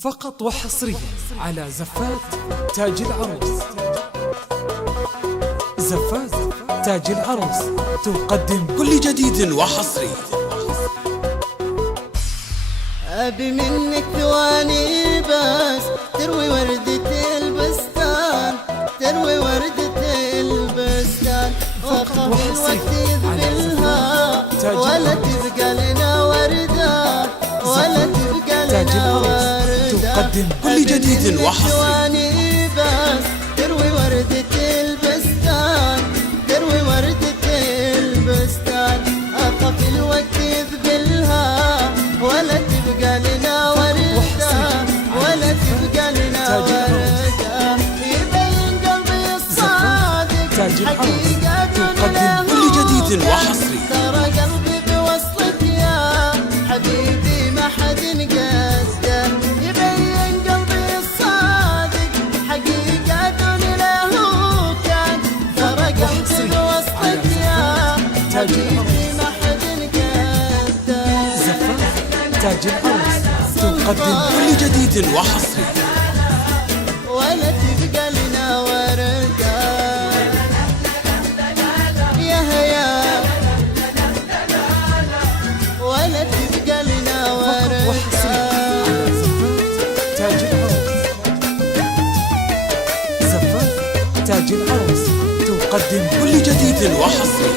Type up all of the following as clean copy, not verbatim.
فقط وحصريا على زفات تاج العروس. زفات تاج العروس تقدم كل جديد وحصري. أبي منك ثواني بس تروي وردة البستان، تروي وردة البستان، وأخاف الوقت يذبلها ولا تبقى لنا وردة، ولا تبقى لنا وردة. تقدم كل جديد وحصري. ثواني بس تروي وردة البستان، تروي وردة البستان، أخاف الوقت يذبلها ولا تبقى لنا وردة، ولا تبقى لنا وردة. يبين قلبي الصادق حقيقة تقدم كل جديد وحصري. ترى قلبي بوصلك يا حبيبي ما حد قده. يبين قلبي الصادق حقيقة له كان، ترى قلبي بوصلك يا حبيبي ما حد قده. تاج العروس تقدم كل جديد وحصري. ولا تبقى لنا وردة يا هيا، ولا تبقى لنا وردة. تاج العروس. زفات تاج العروس تقدم كل جديد وحصري.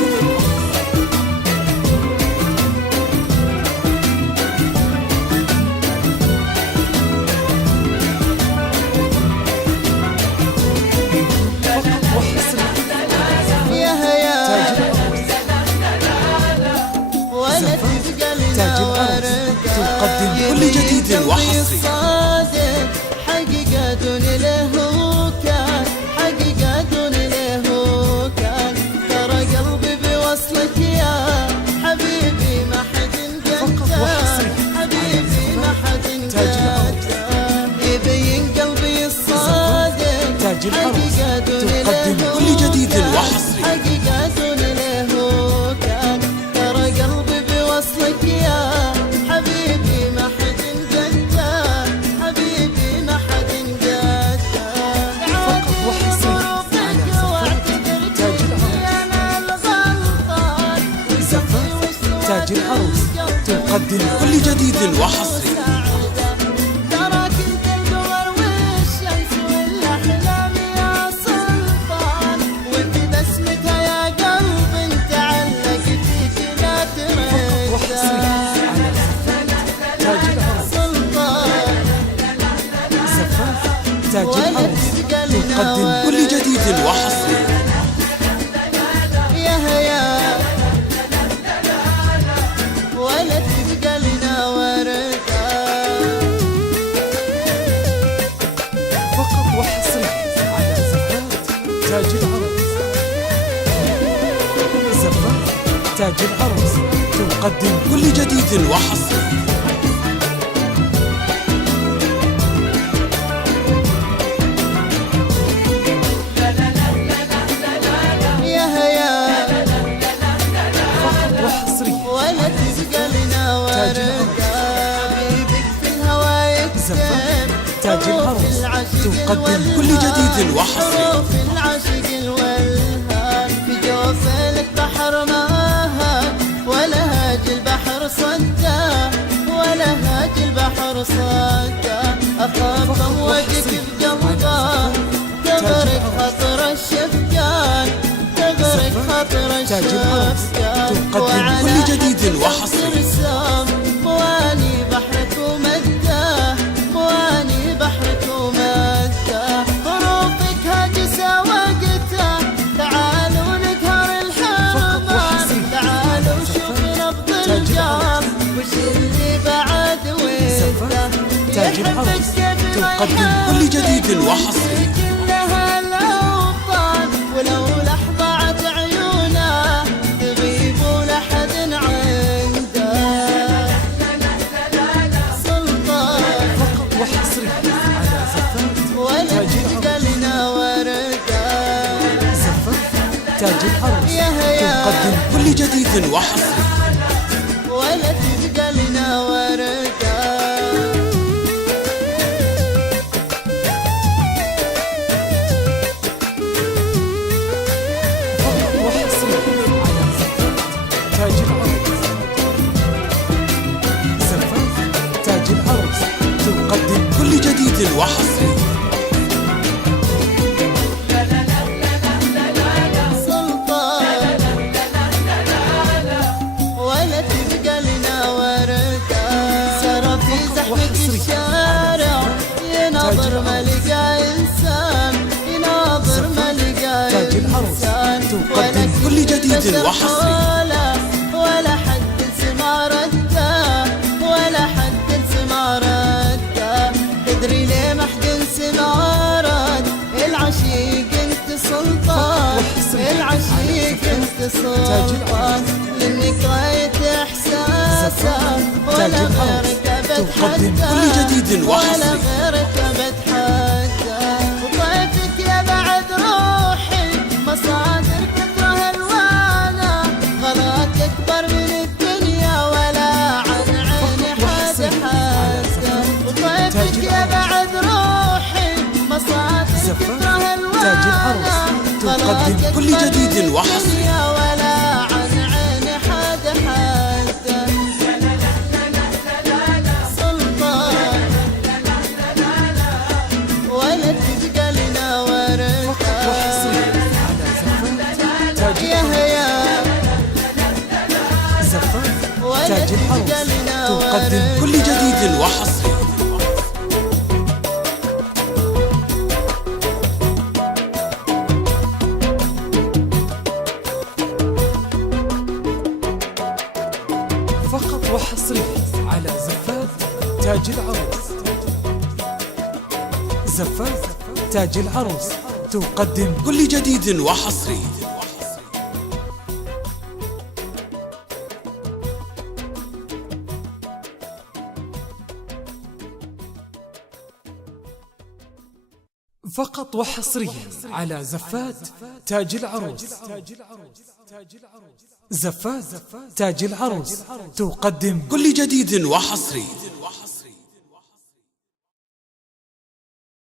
تقدم كل جديد وحصري. حقيقة له كان، حقيقة له كان، ترى قلبي بوصلك يا حبيبي ما حد قده، حبيبي ما حد قده. يبين قلبي الصادق حقيقة تقدم له كل جديد وحصري. حقيقة له كان، ترى قلبي بوصلك يا حبيبي ما حد قده، حبيبي ما حد قده. فقط وحصري على واعتذر انا الغلطان. زفات تاج العروس تقدم كل جديد وحصري. ترى كنت القمر والشمس والاحلام يا سلطان، وانت بسمتها يا قلب انت علق فيك لا ترد. وحصري على زفات تاج العروس. سلطان زفات تاج العروس تقدم كل جديد وحصري. يا هيا، ولا تبقى لنا وردة. فقط وحصري على زفات تاج العروس. زفات تاج العروس تقدم كل جديد وحصري. يا هيا، فقط وحصري ولا تبقى لنا وردة. حبيبك في الهوى يكتب تاج العروس تقدم كل جديد وحصري. حروف العشق الولهان، في جوف لك بحر ماهان، ولا هاج البحر صده، ولا هاج البحر صده. أخاف أمواجك في قلبه تغرق خطر الشفقان، تغرق خطر تاج العروس الشفقان. تقدم كل جديد وحصري. ترسم مواني بحرك ومده، مواني بحرك ومده. حروفك هاجسة وقتها، تعالوا نقهر الحرمان، تعالوا شوف نبض الجار وش اللي بعد وده. تاج العروس تقدم كل جديد وحصري. كلها الأوطان ولو لحظة عت عيونه تغيب ولحد عنده. سلطان فقط وحصري على زفات ولا تبقى لنا وردة. زفات تاج العروس يا هيا، تقدم كل جديد وحصري. ولا تبقى لنا وردة. وحصري. سلطان ولا تبقى لنا وردة، سرى في زحمة الشارع يناظر ما لقى إنسان، يناظر ما لقى إنسان. تقدم كل جديد وحصري. ولا حد سمع رده، ولا حد سمع رده. تدري ليه ما حد سمع رد؟ العشيق انت سلطان، العشيق انت سلطان. لانك رايت احساسه ولا غيرك بتحدى، كل جديد ولا وحصري. غيرك بتحدى. وطيفك يا بعد روحي مصادر كثرة الوانا، غلاك اكبر من الدنيا ولا عن عيني حد حاسه. وطيفك يا بعد روحي مصادر كثرة الوانا، تقدم كل جديد وحصري. ولا عن عيني حد حاسه. سلطان ولا تبقى لنا ورده، يا هيا ولا تاج تبقى العروس لنا تقدم كل جديد وحصري. فقط وحصري على زفاف تاج العروس. زفاف تاج العروس تقدم كل جديد وحصري. فقط وحصريا على زفات تاج العروس. زفات تاج العروس تقدم كل جديد وحصري.